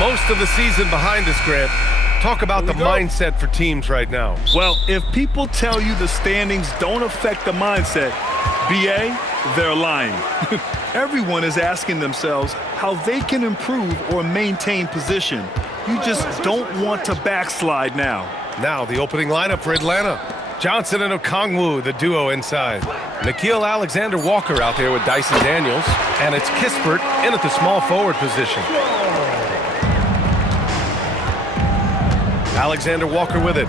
Most of the season behind us, Grant. Talk about the mindset for teams right now. Well, if people tell you the standings don't affect the mindset, BA, they're lying. Everyone is asking themselves how they can improve or maintain position. You just don't want to backslide now. Now the opening lineup for Atlanta. Johnson and Okongwu, the duo inside. Nickeil Alexander-Walker out there with Dyson Daniels. And it's Kispert in at the small forward position. Alexander-Walker with it.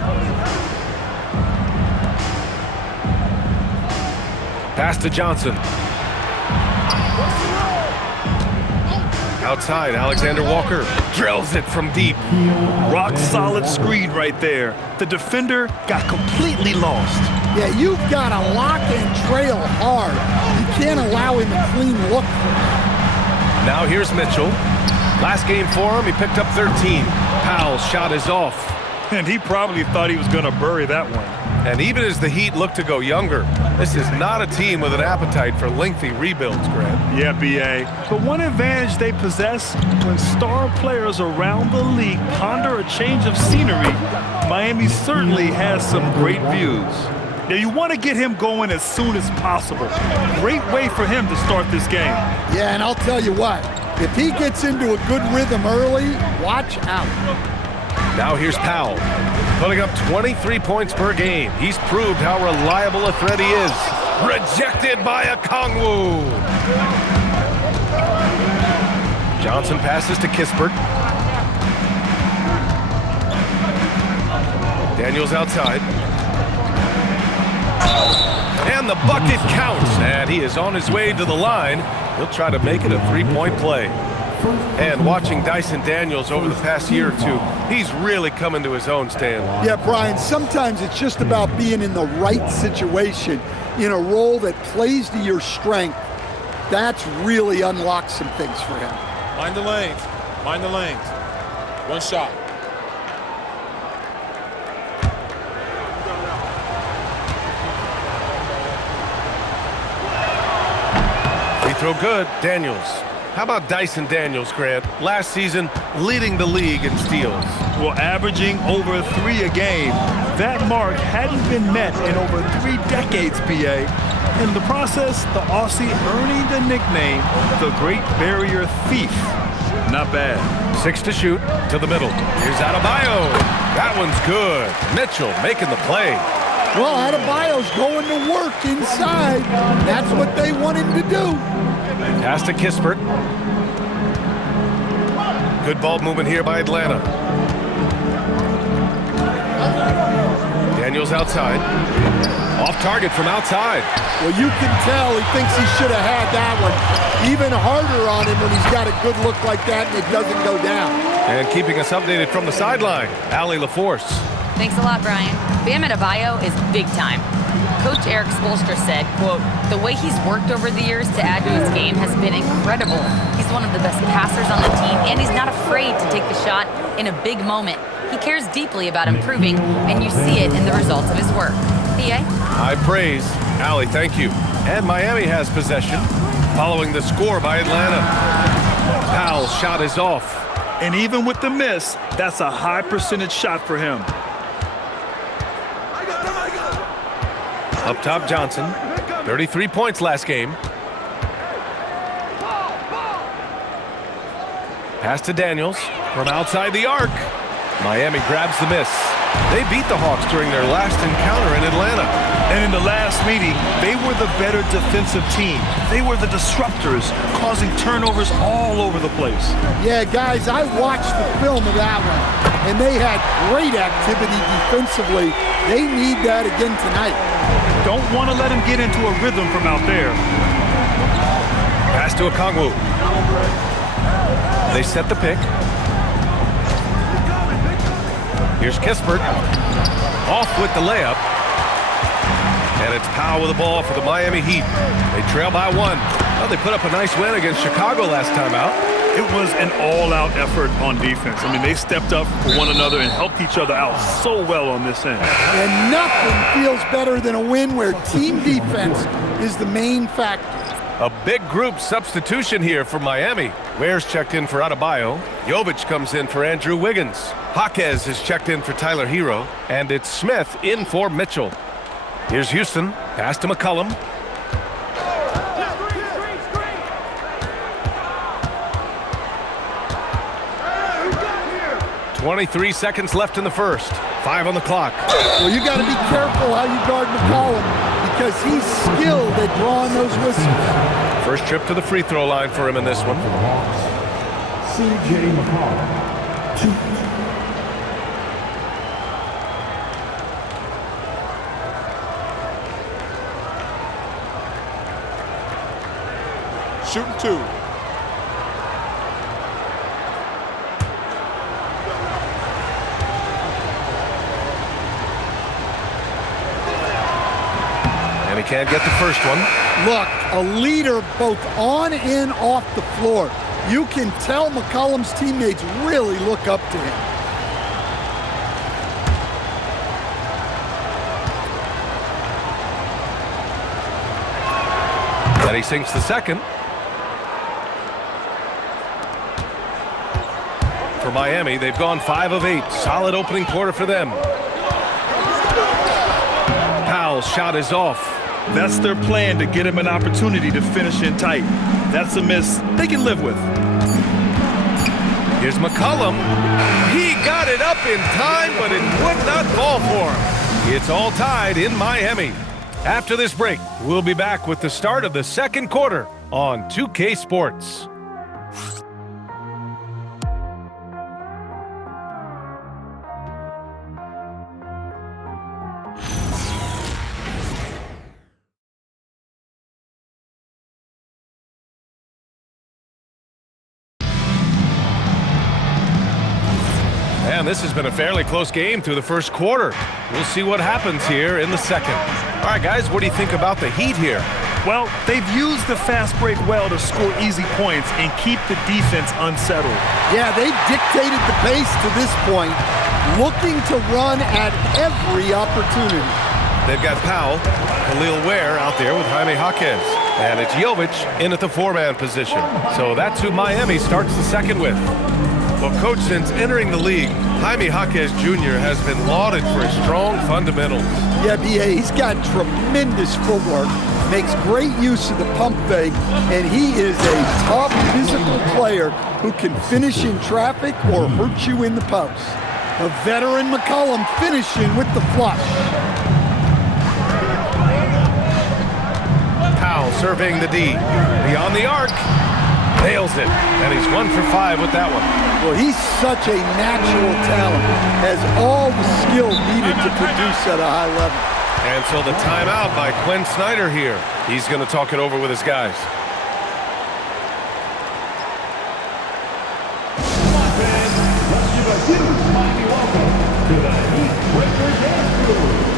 Pass to Johnson. Outside, Alexander-Walker drills it from deep. Rock solid screen right there. The defender got completely lost. Yeah, you've got to lock and trail hard. You can't allow him a clean look. Now here's Mitchell. Last game for him, he picked up 13. Powell's shot is off. And he probably thought he was going to bury that one. And even as the Heat look to go younger, this is not a team with an appetite for lengthy rebuilds, Grant. Yeah, BA. But one advantage they possess, when star players around the league ponder a change of scenery, Miami certainly has some great views. Now, you want to get him going as soon as possible. Great way for him to start this game. Yeah, and I'll tell you what, if he gets into a good rhythm early, watch out. Now here's Powell, putting up 23 points per game. He's proved how reliable a threat he is. Rejected by Okongwu. Johnson passes to Kispert. Daniels outside. And the bucket counts, and he is on his way to the line. He'll try to make it a three-point play. And watching Dyson Daniels over the past year or two, he's really coming to his own, Stan. Yeah, Brian, sometimes it's just about being in the right situation, in a role that plays to your strength. That's really unlocked some things for him. Mind the lanes. Mind the lanes. One shot. Free throw good, Daniels. How about Dyson Daniels, Grant? Last season, leading the league in steals. Well, averaging over 3 a game. That mark hadn't been met in over 3 decades, BA. In the process, the Aussie earning the nickname, the Great Barrier Thief. Not bad. 6 to shoot, to the middle. Here's Adebayo. That one's good. Mitchell making the play. Well, Adebayo's going to work inside. That's what they want him to do. Pass to Kispert. Good ball movement here by Atlanta. Daniels outside. Off target from outside. Well, you can tell he thinks he should have had that one. Even harder on him when he's got a good look like that and it doesn't go down. And keeping us updated from the sideline, Allie LaForce. Thanks a lot, Brian. Bam Adebayo is big time. Coach Eric Spoelstra said, quote, "The way he's worked over the years to add to his game has been incredible. He's one of the best passers on the team, and he's not afraid to take the shot in a big moment. He cares deeply about improving, and you see it in the results of his work." PA? High praise. Allie, thank you. And Miami has possession, following the score by Atlanta. Powell's shot is off. And even with the miss, that's a high percentage shot for him. Up top, Johnson. 33 points last game. Pass to Daniels from outside the arc. Miami grabs the miss. They beat the Hawks during their last encounter in Atlanta. And in the last meeting, they were the better defensive team. They were the disruptors, causing turnovers all over the place. Yeah, guys, I watched the film of that one, and they had great activity defensively. They need that again tonight. Don't want to let him get into a rhythm from out there. Pass to Okongwu. They set the pick. Here's Kispert. Off with the layup. And it's Powell with the ball for the Miami Heat. They trail by 1. Well, they put up a nice win against Chicago last time out. It was an all-out effort on defense. I mean, they stepped up for one another and helped each other out so well on this end. And nothing feels better than a win where team defense is the main factor. A big group substitution here for Miami. Ware's checked in for Adebayo. Jovic comes in for Andrew Wiggins. Jaquez is checked in for Tyler Hero. And it's Smith in for Mitchell. Here's Houston. Pass to McCollum. 23 seconds left in the first. 5 on the clock. Well, you got to be careful how you guard McCollum because he's skilled at drawing those whistles. First trip to the free throw line for him in this one. C.J. McCollum. 2. Shooting 2. And he can't get the first one. Look, a leader both on and off the floor. You can tell McCollum's teammates really look up to him. And he sinks the second. For Miami, they've gone 5 of 8. Solid opening quarter for them. Powell's shot is off. That's their plan, to get him an opportunity to finish in tight. That's a miss they can live with. Here's McCollum. He got it up in time, but it would not fall for him. It's all tied in Miami. After this break, we'll be back with the start of the second quarter on 2K Sports. And this has been a fairly close game through the first quarter. We'll see what happens here in the second. All right, guys, what do you think about the Heat here? Well, they've used the fast break well to score easy points and keep the defense unsettled. Yeah, they've dictated the pace to this point, looking to run at every opportunity. They've got Powell, Khalil Ware out there with Jaime Jaquez. And it's Jovic in at the 4-man position. So that's who Miami starts the second with. Well, Coach, since entering the league, Jaime Jaquez Jr. has been lauded for his strong fundamentals. Yeah, B.A., he's got tremendous footwork, makes great use of the pump fake, and he is a tough physical player who can finish in traffic or hurt you in the post. A veteran McCollum finishing with the flush. Powell surveying the D. Beyond the arc. Nails it. And he's 1 for 5 with that one. Well, he's such a natural talent, has all the skill needed to produce at a high level. And so the timeout by Quinn Snyder here. He's going to talk it over with his guys. Let's give a huge mighty welcome to the Heat Breaker Dance Crew.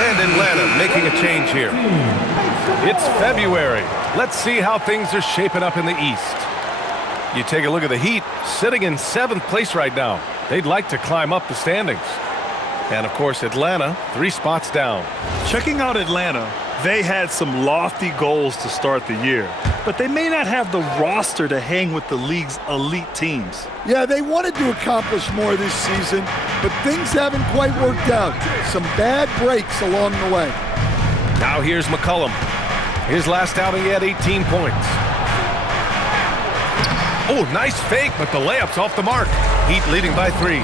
And Atlanta making a change here. It's February. Let's see how things are shaping up in the East. You take a look at the Heat, sitting in 7th place right now. They'd like to climb up the standings. And, of course, Atlanta, 3 spots down. Checking out Atlanta, they had some lofty goals to start the year, but they may not have the roster to hang with the league's elite teams. Yeah, they wanted to accomplish more this season, but things haven't quite worked out. Some bad breaks along the way. Now here's McCollum. His last outing, he had 18 points. Oh, nice fake, but the layup's off the mark. Heat leading by 3.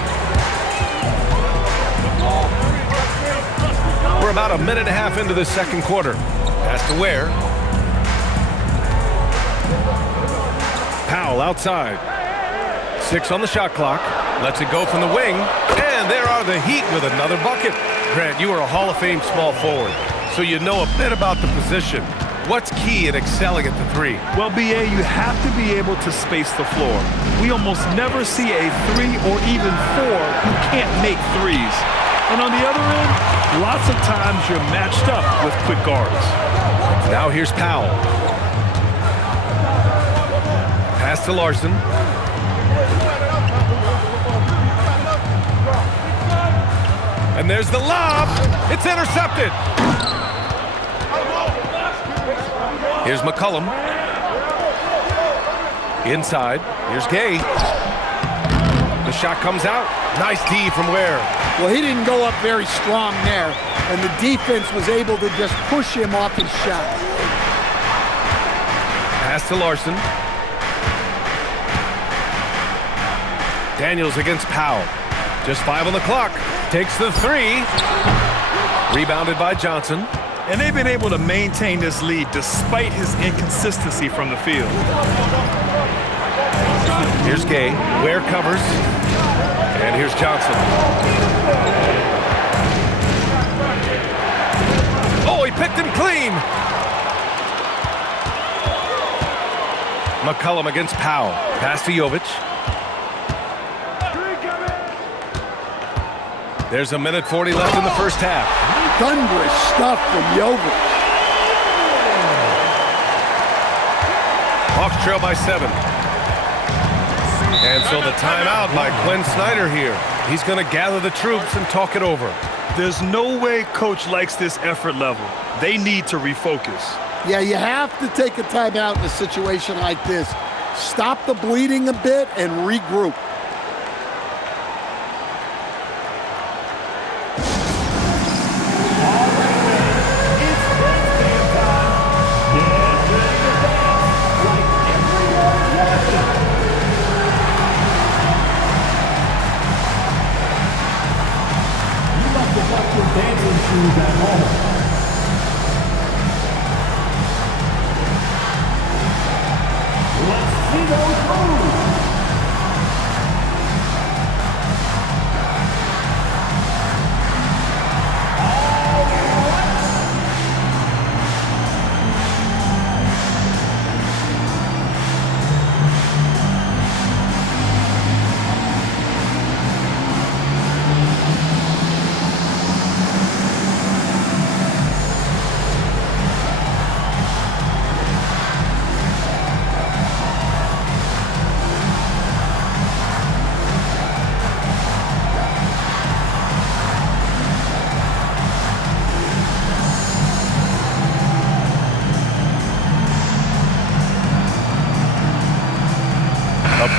We're about a minute and a half into the second quarter. Pass to Ware. Powell outside. 6 on the shot clock. Lets it go from the wing. And there are the Heat with another bucket. Grant, you are a Hall of Fame small forward, so you know a bit about the position. What's key in excelling at the 3? Well, BA, you have to be able to space the floor. We almost never see a 3 or even 4 who can't make threes. And on the other end, lots of times you're matched up with quick guards. Now here's Powell. Pass to Larson. And there's the lob. It's intercepted. Here's McCollum. Inside. Here's Gay. The shot comes out. Nice D from Ware. Well, he didn't go up very strong there, and the defense was able to just push him off his shot. Pass to Larson. Daniels against Powell. Just 5 on the clock. Takes the 3. Rebounded by Johnson. And they've been able to maintain this lead despite his inconsistency from the field. Here's Gay. Ware covers. And here's Johnson. Oh, he picked him clean. McCollum against Powell. Pass to Jovic. There's a minute 40 left in the first half. Thunderous stuff from Jovic. Hawks trail by 7. And so the timeout by Quinn Snyder here. He's going to gather the troops and talk it over. There's no way coach likes this effort level. They need to refocus. Yeah, you have to take a timeout in a situation like this. Stop the bleeding a bit and regroup.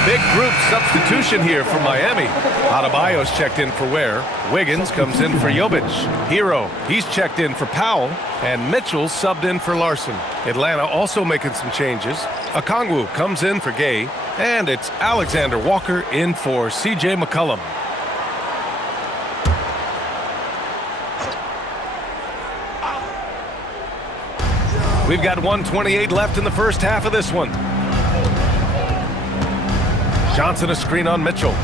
Big group substitution here for Miami. Adebayo's checked in for Ware. Wiggins comes in for Jovic. Hero, he's checked in for Powell. And Mitchell subbed in for Larson. Atlanta also making some changes. Okongwu comes in for Gay. And it's Alexander Walker in for C.J. McCollum. We've got 1:28 left in the first half of this one. Johnson a screen on Mitchell.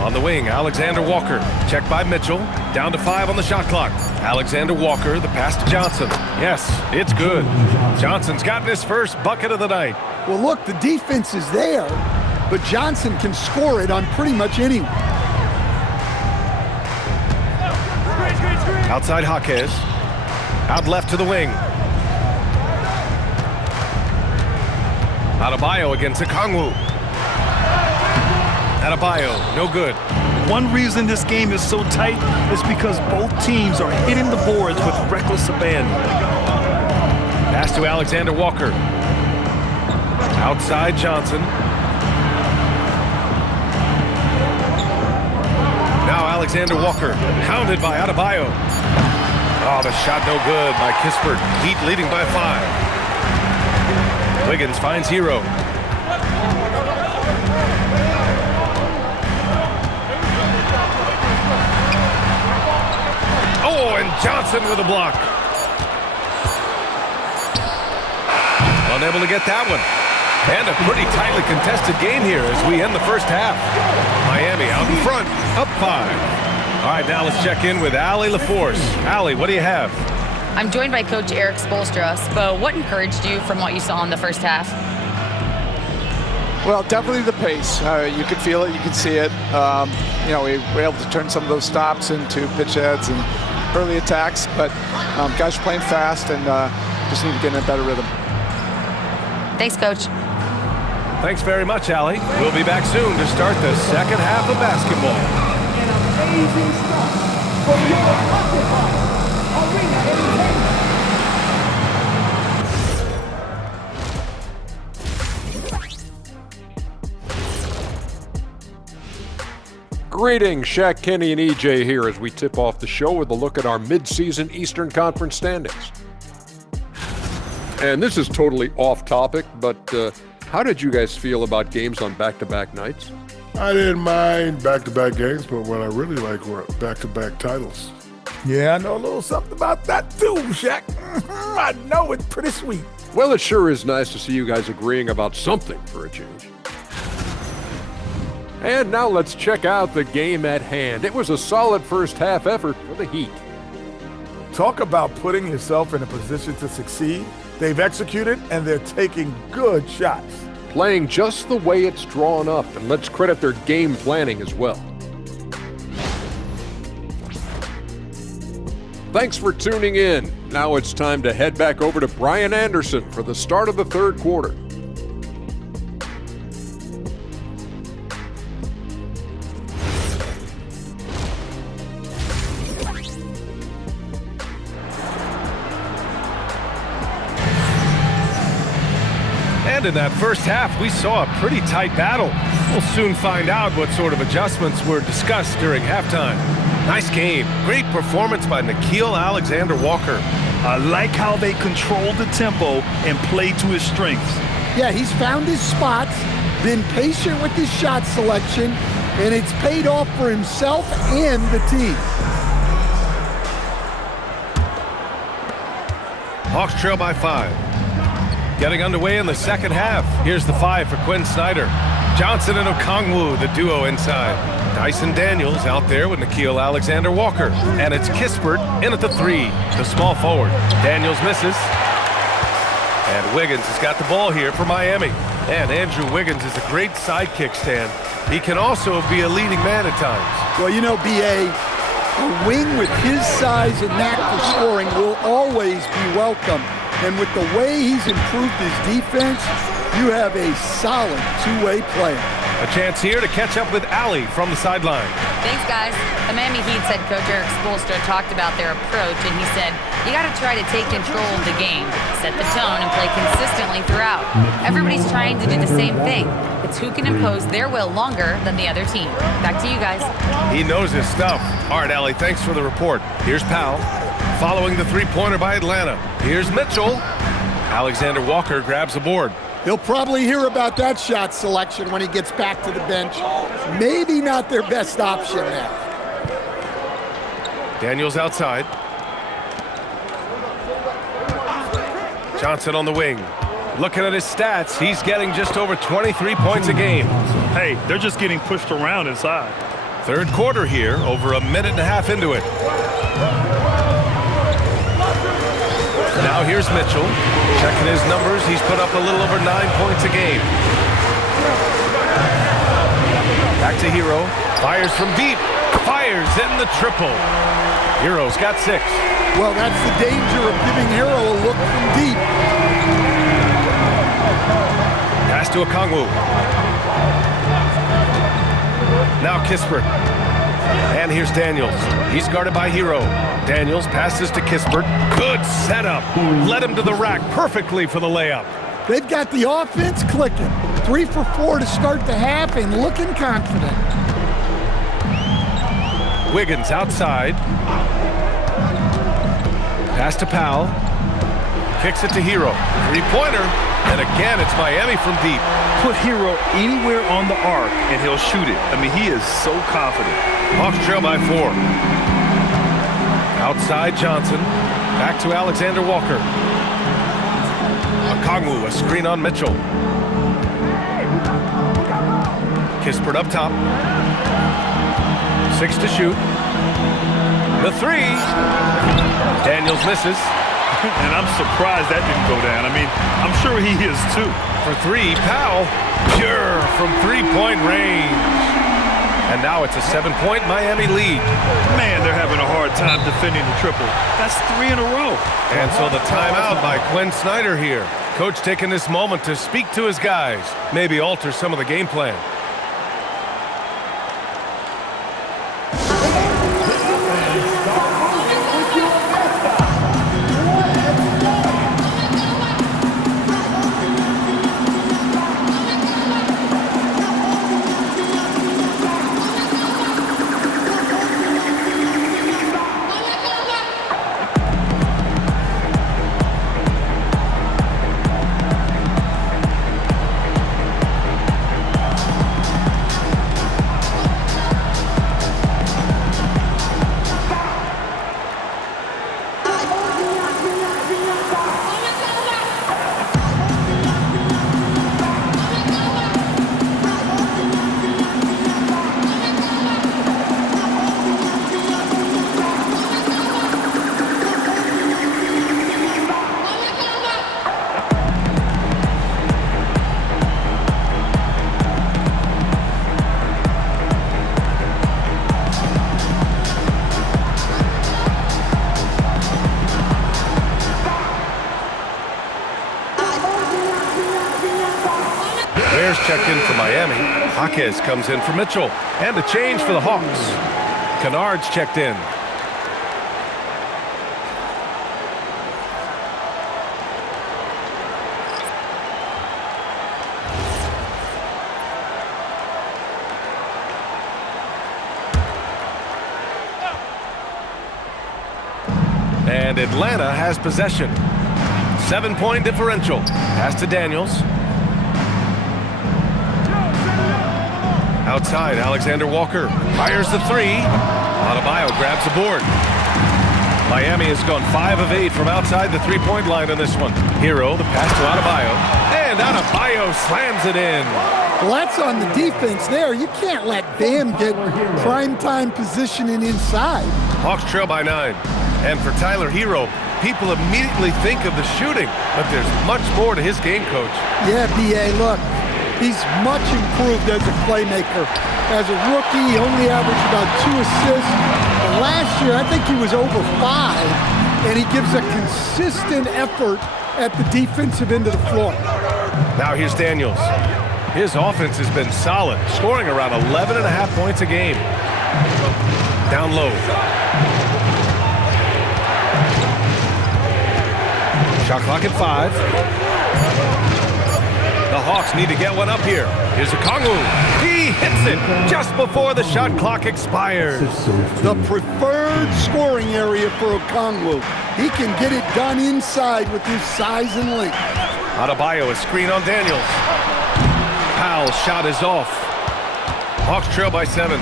On the wing, Alexander Walker. Checked by Mitchell. Down to 5 on the shot clock. Alexander Walker, the pass to Johnson. Yes, it's good. Johnson's gotten his first bucket of the night. Well, look, the defense is there, but Johnson can score it on pretty much anyone. Outside Jaquez. Out left to the wing. Adebayo against Okongwu. Adebayo, no good. One reason this game is so tight is because both teams are hitting the boards with reckless abandon. Pass to Alexander Walker. Outside Johnson. Now Alexander Walker, hounded by Adebayo. Oh, the shot no good by Kispert. Heat leading by 5. Wiggins finds Hero. Oh, and Johnson with a block. Unable to get that one. And a pretty tightly contested game here as we end the first half. Miami out in front, up 5. All right, now let's check in with Allie LaForce. Allie, what do you have? I'm joined by Coach Erik Spoelstra. Spo, what encouraged you from what you saw in the first half? Well, definitely the pace. You could feel it, you could see it. We were able to turn some of those stops into pitch heads and early attacks, but guys are playing fast and just need to get in a better rhythm. Thanks, Coach. Thanks very much, Allie. We'll be back soon to start the second half of basketball. Amazing stuff from your Occupy Arena Entertainment. Greetings, Shaq Kenny and EJ here as we tip off the show with a look at our mid-season Eastern Conference standings. And this is totally off topic, but how did you guys feel about games on back-to-back nights? I didn't mind back-to-back games, but what I really like were back-to-back titles. Yeah, I know a little something about that too, Shaq. I know it's pretty sweet. Well, it sure is nice to see you guys agreeing about something for a change. And now let's check out the game at hand. It was a solid first half effort for the Heat. Talk about putting yourself in a position to succeed. They've executed, and they're taking good shots. Playing just the way it's drawn up, and let's credit their game planning as well. Thanks for tuning in. Now it's time to head back over to Brian Anderson for the start of the third quarter. And in that first half, we saw a pretty tight battle. We'll soon find out what sort of adjustments were discussed during halftime. Nice game. Great performance by Nickeil Alexander-Walker. I like how they controlled the tempo and played to his strengths. Yeah, he's found his spots, been patient with his shot selection, and it's paid off for himself and the team. Hawks trail by 5. Getting underway in the second half. Here's the 5 for Quinn Snyder. Johnson and Okongwu, the duo inside. Dyson Daniels out there with Nickeil Alexander-Walker. And it's Kispert in at the 3, the small forward. Daniels misses. And Wiggins has got the ball here for Miami. And Andrew Wiggins is a great sidekick, Stan. He can also be a leading man at times. Well, you know, B.A., a wing with his size and knack for scoring will always be welcome. And with the way he's improved his defense, you have a solid two-way player. A chance here to catch up with Allie from the sideline. Thanks, guys. The Miami Heat said Coach Erik Spoelstra talked about their approach, and he said, you got to try to take control of the game, set the tone, and play consistently throughout. Everybody's trying to do the same thing. It's who can impose their will longer than the other team. Back to you guys. He knows his stuff. All right, Allie, thanks for the report. Here's Powell. Following the three-pointer by Atlanta. Here's Mitchell. Alexander Walker grabs the board. He'll probably hear about that shot selection when he gets back to the bench. Maybe not their best option there. Daniels outside. Johnson on the wing. Looking at his stats, he's getting just over 23 points a game. Hey, they're just getting pushed around inside. Third quarter here, over a minute and a half into it. Now here's Mitchell. Checking his numbers, he's put up a little over 9 points a game. Back to Hero. Fires from deep. Fires in the triple. Hero's got 6. Well, that's the danger of giving Hero a look from deep. Pass to Okongwu. Now Kispert. And here's Daniels. He's guarded by Hero. Daniels passes to Kispert. Good setup. Led him to the rack perfectly for the layup. They've got the offense clicking. 3 for 4 to start the half and looking confident. Wiggins outside. Pass to Powell. Kicks it to Hero. Three-pointer. And again, it's Miami from deep. Put Hero anywhere on the arc, and he'll shoot it. I mean, he is so confident. Hawks trail by 4. Outside Johnson. Back to Alexander Walker. Okongwu, a screen on Mitchell. Kispert up top. 6 to shoot. The 3. Daniels misses. And I'm surprised that didn't go down. I mean, I'm sure he is too. For 3, Powell. Pure from three-point range. And now it's a 7-point Miami lead. Man, they're having a hard time defending the triple. That's 3 in a row. And so the timeout by Quinn Snyder here. Coach taking this moment to speak to his guys. Maybe alter some of the game plan. Checked in for Miami. Jaquez comes in for Mitchell. And a change for the Hawks. Kennard's checked in. And Atlanta has possession. 7-point differential. Pass to Daniels. Outside, Alexander Walker fires the 3. Adebayo grabs the board. Miami has gone 5 of 8 from outside the three-point line on this one. Hero, the pass to Adebayo. And Adebayo slams it in. Well, that's on the defense there. You can't let Bam get primetime positioning inside. Hawks trail by 9. And for Tyler Hero, people immediately think of the shooting, but there's much more to his game, Coach. Yeah, B.A., look. He's much improved as a playmaker. As a rookie, he only averaged about 2 assists. But last year, I think he was over 5, and he gives a consistent effort at the defensive end of the floor. Now here's Daniels. His offense has been solid, scoring around 11.5 points a game. Down low. Shot clock at 5. The Hawks need to get one up here. Here's Okongwu. He hits it just before the shot clock expires. The preferred scoring area for Okongwu. He can get it done inside with his size and length. Adebayo, a screen on Daniels. Powell's shot is off. Hawks trail by 7.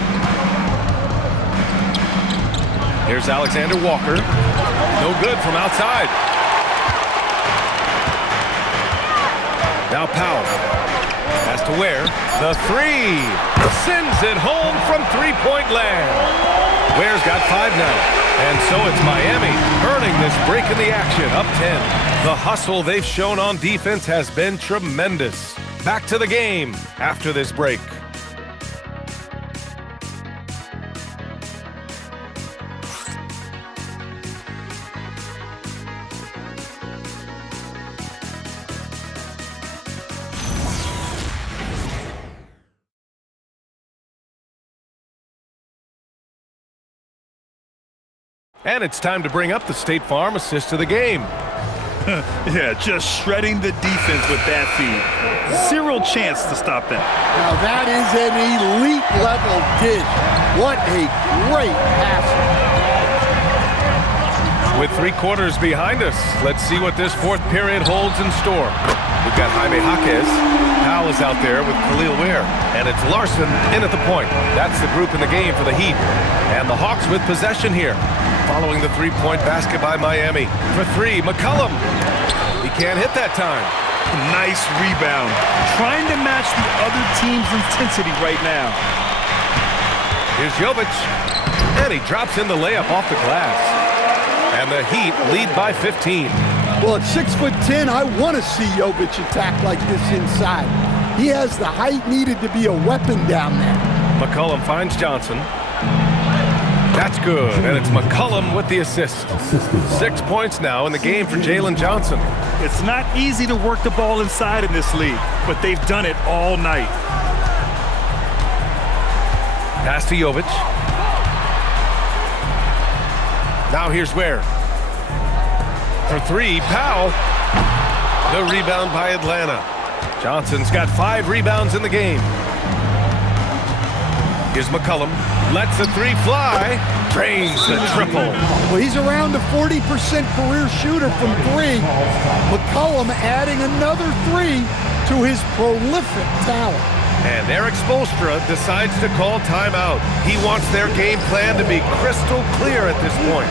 Here's Alexander Walker. No good from outside. Now Powell. Has to Ware. The 3. Sends it home from three-point land. Ware's got 5 now. And so it's Miami earning this break in the action, up 10. The hustle they've shown on defense has been tremendous. Back to the game after this break. And it's time to bring up the State Farm assist of the game. Yeah, just shredding the defense with that feed. Zero chance to stop that. Now that is an elite level dish. What a great passer. With 3 quarters behind us, let's see what this fourth period holds in store. We've got Jaime Jaquez. Powell is out there with Khalil Ware. And it's Larson in at the point. That's the group in the game for the Heat. And the Hawks with possession here. Following the 3-point basket by Miami. For 3, McCollum. He can't hit that time. Nice rebound. Trying to match the other team's intensity right now. Here's Jovic. And he drops in the layup off the glass. And the Heat lead by 15. Well, at 6'10", I want to see Jovic attack like this inside. He has the height needed to be a weapon down there. McCollum finds Johnson. That's good, and it's McCollum with the assist. 6 points now in the game for Jalen Johnson. It's not easy to work the ball inside in this league, but they've done it all night. Pass to Jovic. Now here's Ware. For 3, Powell. The rebound by Atlanta. Johnson's got 5 rebounds in the game. Here's McCollum. Lets the 3 fly. Drains the triple. Well, he's around a 40% career shooter from 3. McCollum adding another 3 to his prolific talent. And Eric Spoelstra decides to call timeout. He wants their game plan to be crystal clear at this point.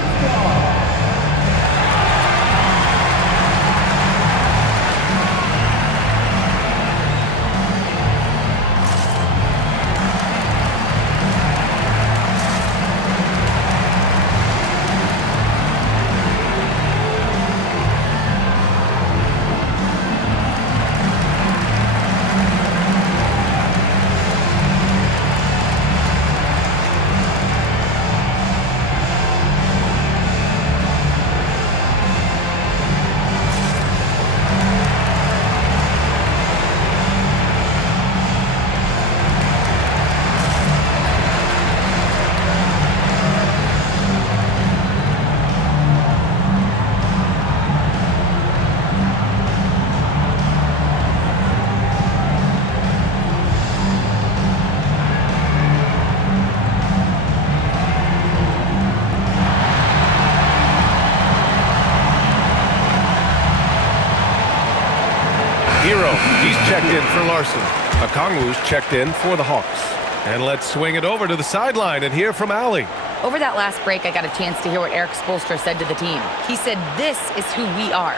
Hero, he's checked in for Larson. Okongwu's checked in for the Hawks. And let's swing it over to the sideline and hear from Allie. Over that last break, I got a chance to hear what Eric Spoelstra said to the team. He said, this is who we are.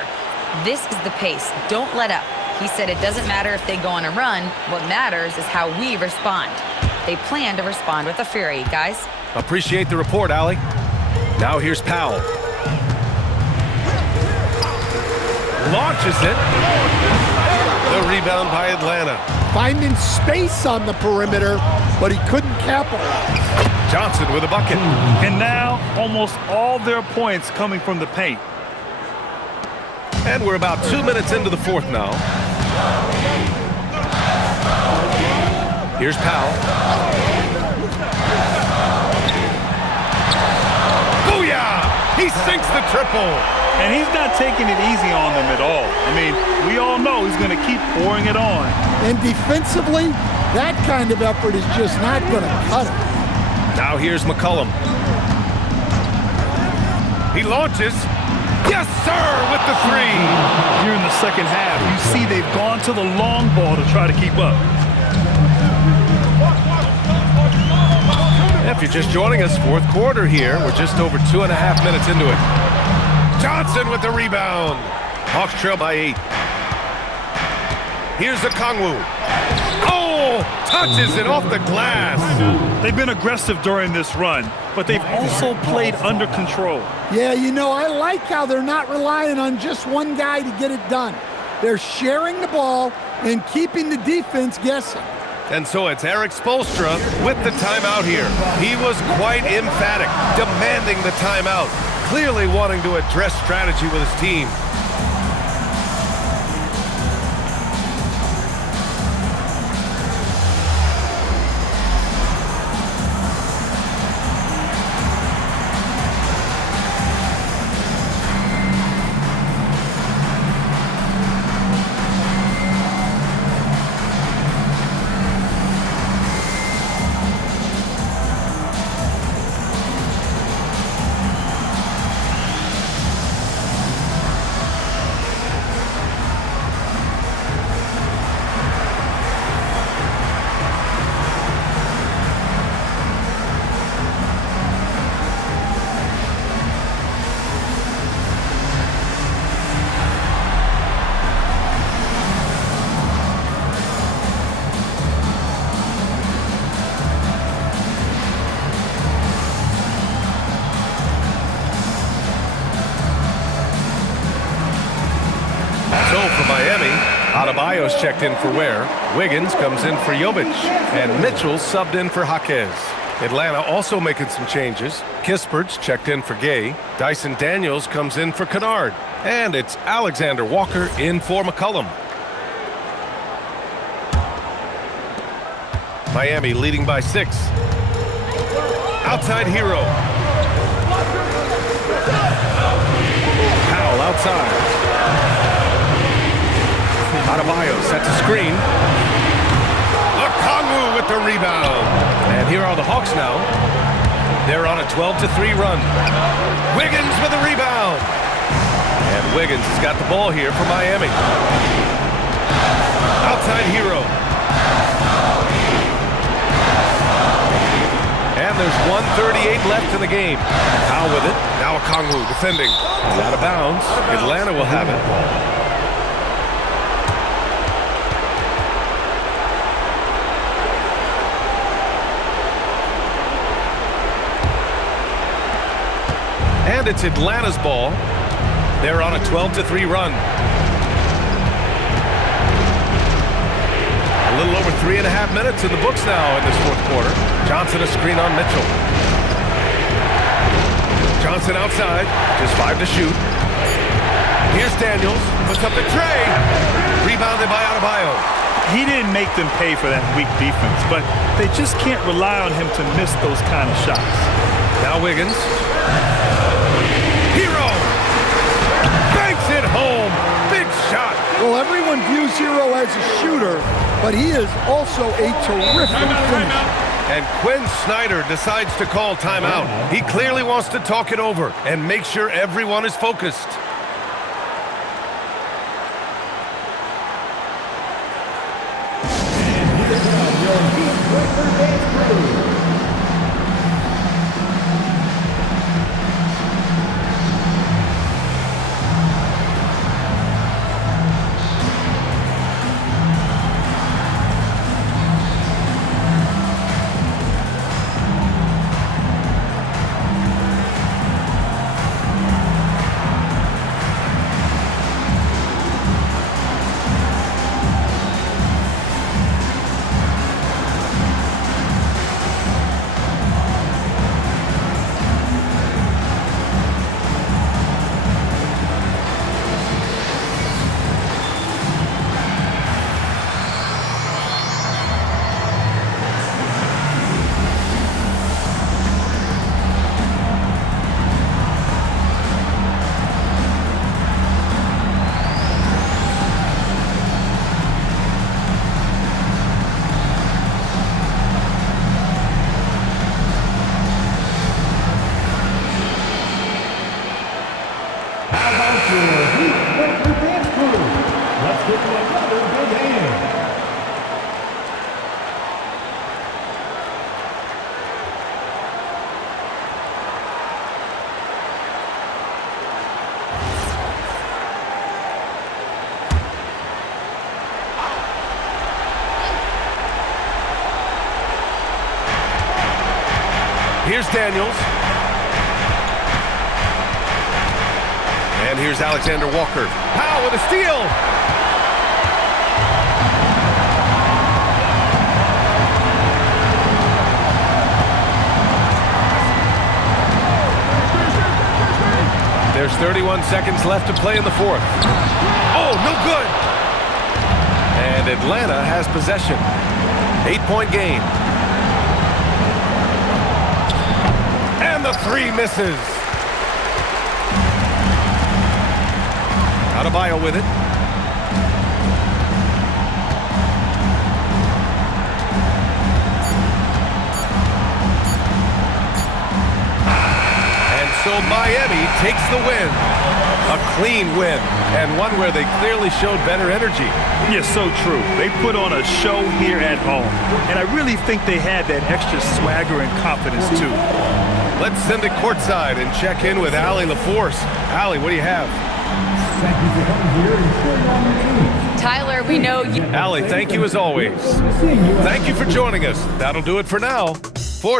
This is the pace. Don't let up. He said it doesn't matter if they go on a run. What matters is how we respond. They plan to respond with a fury, guys. Appreciate the report, Allie. Now here's Powell. Launches it. The rebound by Atlanta. Finding space on the perimeter, but he couldn't capitalize. Johnson with a bucket. And now, almost all their points coming from the paint. And we're about 2 minutes into the fourth now. Here's Powell. Booyah! He sinks the triple. And he's not taking it easy on them at all. I mean, we all know he's going to keep pouring it on. And defensively, that kind of effort is just not going to cut it. Now here's McCollum. He launches. Yes, sir, with the 3. Here in the second half, you see they've gone to the long ball to try to keep up. If you're just joining us, fourth quarter here. We're just over 2.5 minutes into it. Johnson with the rebound. Hawks trail by 8. Here's Okongwu. Oh, touches it off the glass. They've been aggressive during this run, but they've also played under control. Yeah, you know, I like how they're not relying on just one guy to get it done. They're sharing the ball and keeping the defense guessing. And so it's Eric Spoelstra with the timeout here. He was quite emphatic, demanding the timeout, clearly wanting to address strategy with his team. Adebayo's checked in for Ware. Wiggins comes in for Jovic. And Mitchell subbed in for Jaquez. Atlanta also making some changes. Kispert's checked in for Gay. Dyson Daniels comes in for Kennard. And it's Alexander Walker in for McCollum. Miami leading by 6. Outside Hero. Powell outside. Adebayo sets a screen. Okongwu with the rebound. And here are the Hawks now. They're on a 12-3 run. Wiggins with a rebound. And Wiggins has got the ball here for Miami. Outside Hero. And there's 1:38 left in the game. Powell with it. Now Okongwu defending. He's out of bounds. Atlanta will have it. And it's Atlanta's ball. They're on a 12-3 run. A little over 3.5 minutes in the books now in this fourth quarter. Johnson a screen on Mitchell. Johnson outside, just 5 to shoot. Here's Daniels, puts up the tray. Rebounded by Adebayo. He didn't make them pay for that weak defense, but they just can't rely on him to miss those kind of shots. Now Wiggins. Hero! Banks it home! Big shot! Well, everyone views Hero as a shooter, but he is also a terrific finisher. And Quinn Snyder decides to call timeout. He clearly wants to talk it over and make sure everyone is focused. Here's Daniels. And here's Alexander Walker. Powell with a steal. There's 31 seconds left to play in the fourth. Oh, no good. And Atlanta has possession. 8-point game. And the three misses. Adebayo with it. And so Miami takes the win. A clean win, and one where they clearly showed better energy. Yeah, so true. They put on a show here at home, and I really think they had that extra swagger and confidence, too. Let's send it courtside and check in with Allie LaForce. Allie, what do you have? Tyler, we know you... Allie, thank you as always. Thank you for joining us. That'll do it for now. For